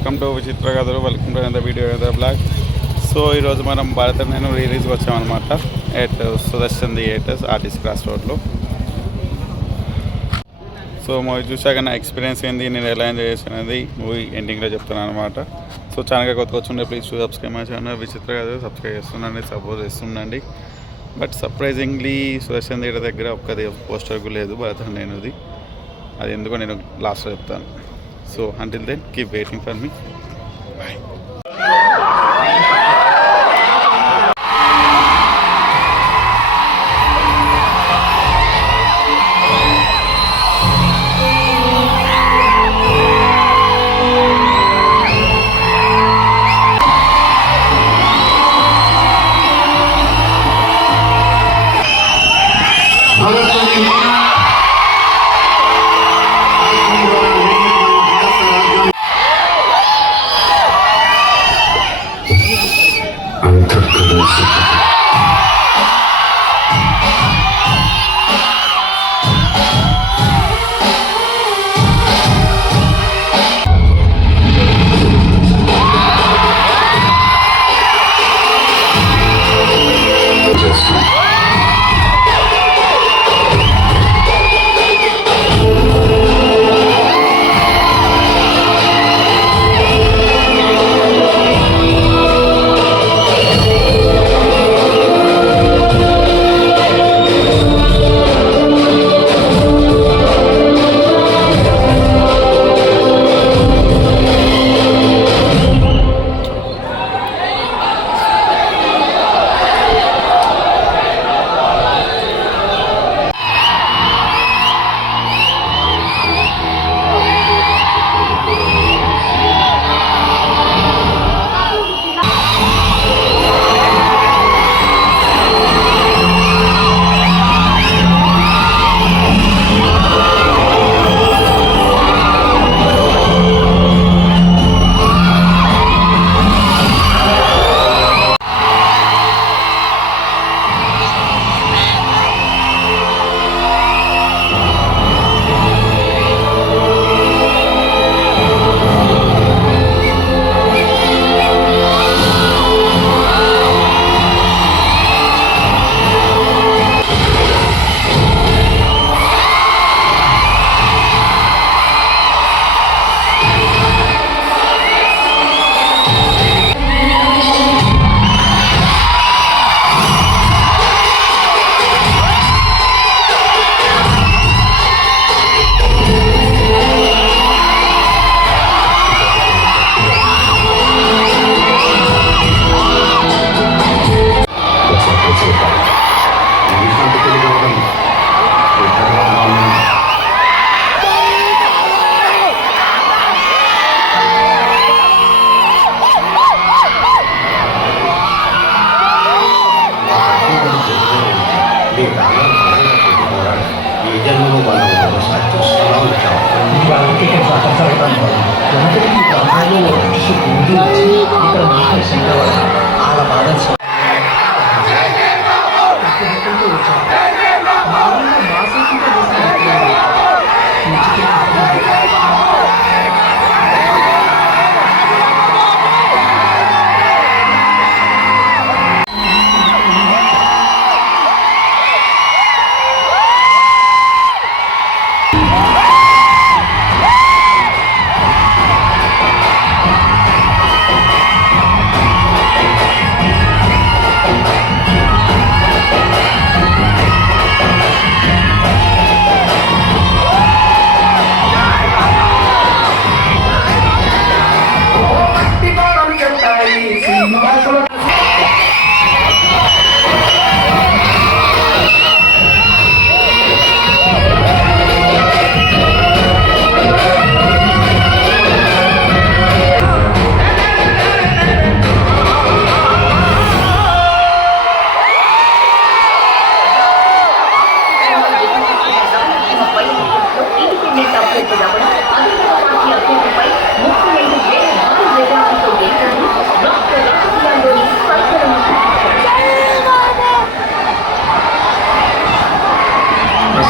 Welcome to విచిత్ర కథలు, welcome to అంత వీడియో కథ బ్లాగ్. సో ఈరోజు మనం భారత నేను రిలీజ్కి వచ్చామన్నమాట at Sudarshan theatres artist cross రోడ్లో. సో మూవీ చూసాక నా ఎక్స్పీరియన్స్ ఏంది, నేను ఎలా ఎంజాయ్ చేసినది మూవీ ఎండింగ్లో చెప్తున్నాను అనమాట. సో ఛానల్గా కొత్తగా వచ్చుండే please subscribe my channel Vichitra Kathalu. Subscribe చేస్తుండండి, సపోర్ట్ చేస్తుండండి. బట్ సర్ప్రైజింగ్లీ సుదర్శన్ థియేటర్ దగ్గర ఒక్కది పోస్టర్కు లేదు భారత నేనుది. అది ఎందుకో నేను లాస్ట్లో చెప్తాను. So until then, keep waiting for me. Bye.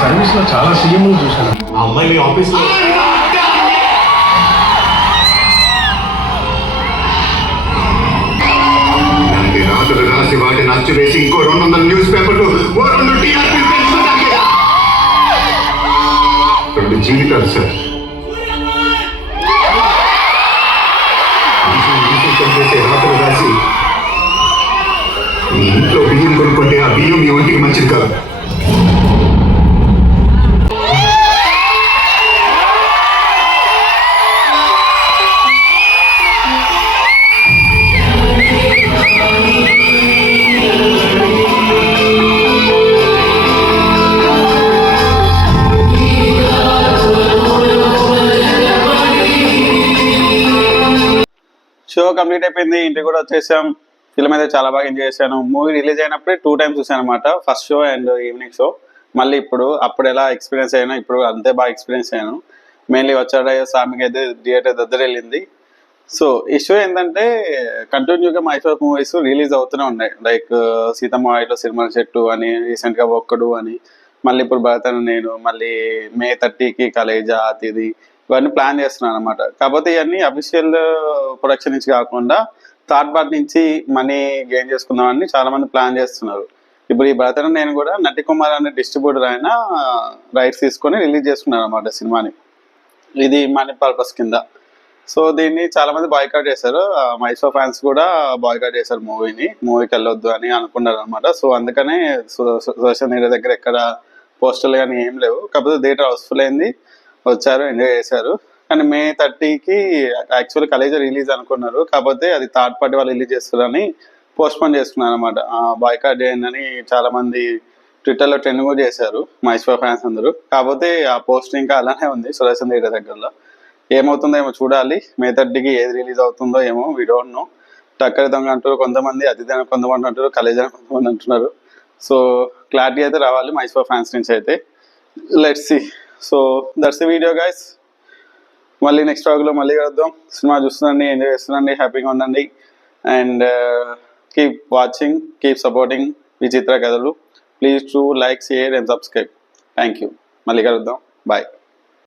Service లో చాలా సీఎంలు చూశాను. ఆ అమ్మాయి ఆఫీస్ లో మార్చి వేసి ఇంకో 200 న్యూస్ పేపర్లు ఓ 2 టీఆర్పీ పెంచుతాకేగా 2 జీవితాలు సార్ చేసే రాత్రులు రాసి మీ ఇంట్లో బియ్యం కొనుక్కుంటే ఆ బియ్యం మీ ఒంటికి మంచిది కాదు. షో కంప్లీట్ అయిపోయింది, ఇంటికి కూడా వచ్చేసాం. ఫిల్మ్ అయితే చాలా బాగా ఎంజాయ్ చేశాను. మూవీ రిలీజ్ అయినప్పుడే 2 times చూసాను అనమాట, first show and evening show. మళ్ళీ అప్పుడు ఎలా ఎక్స్పీరియన్స్ అయ్యాను, ఇప్పుడు అంతే బాగా ఎక్స్పీరియన్స్ అయ్యాను. మెయిన్లీ వచ్చాడయ్యో సామికి అయితే థియేటర్ దగ్గర వెళ్ళింది. సో ఈ షో ఏంటంటే కంటిన్యూగా మై ఫేవరెట్ మూవీస్ రిలీజ్ అవుతూనే ఉన్నాయి. లైక్ సీతమ్మ వాయిలో సినిమా చెట్టు అని, రీసెంట్గా ఒక్కడు అని, మళ్ళీ ఇప్పుడు భరతను నేను, మళ్ళీ May 30కి కలేజా అతిథి, ఇవన్నీ ప్లాన్ చేస్తున్నాను అనమాట. కాకపోతే ఇవన్నీ అఫీషియల్ ప్రొడక్షన్ నుంచి కాకుండా థర్డ్ పార్టీ నుంచి మనీ గెయిన్ చేసుకుందామని చాలా మంది ప్లాన్ చేస్తున్నారు. ఇప్పుడు ఈ భరతను నేను కూడా నటి కుమార్ అనే డిస్ట్రిబ్యూటర్ ఆయన రైట్స్ తీసుకొని రిలీజ్ చేసుకున్నారు అనమాట సినిమాని. ఇది మనీ పర్పస్ కింద. సో దీన్ని చాలా మంది బాయ్కాట్ చేశారు. మైసో ఫ్యాన్స్ కూడా బాయ్కాట్ చేశారు మూవీకి వెళ్ళొద్దు అని అనుకున్నారు అనమాట. సో అందుకనే సోషల్ మీడియా దగ్గర ఎక్కడ పోస్టర్లు కానీ ఏం లేవు. కాకపోతే థియేటర్ హౌస్ఫుల్ అయింది, వచ్చారు, ఎంజాయ్ చేశారు. కానీ May 30కి యాక్చువల్లీ కలేజా రిలీజ్ అనుకున్నారు, కాకపోతే అది థర్డ్ పార్టీ వాళ్ళు రిలీజ్ చేస్తారని పోస్ట్పోన్ చేసుకున్నారు అనమాట. బాయ్కాట్ చేయండి చాలా మంది ట్విట్టర్లో ట్రెండ్ కూడా చేశారు మైసో ఫ్యాన్స్ అందరూ. కాకపోతే ఆ పోస్ట్ ఇంకా అలానే ఉంది సుదర్శన్ థియేటర్ దగ్గరలో. ఏమవుతుందో ఏమో చూడాలి. May 30కి ఏది రిలీజ్ అవుతుందో ఏమో, వీ డోంట్ నో. టక్కరి దొంగ అంటారు కొంతమంది, అతిథి అని కొంతమంది అంటారు, కలేజా అని కొంతమంది అంటున్నారు. సో క్లారిటీ అయితే రావాలి మైసో ఫ్యాన్స్ నుంచి అయితే. Let's see. So that's the video guys. మళ్ళీ నెక్స్ట్ వ్లాగ్లో మళ్ళీ కలుద్దాం. సినిమా చూస్తుండండి, ఎంజాయ్ చేస్తుండండి, హ్యాపీగా ఉండండి. And keep watching, keep supporting Vichitra Kathalu. Please to like, share and subscribe. Thank you. మళ్ళీ కలుద్దాం. బాయ్.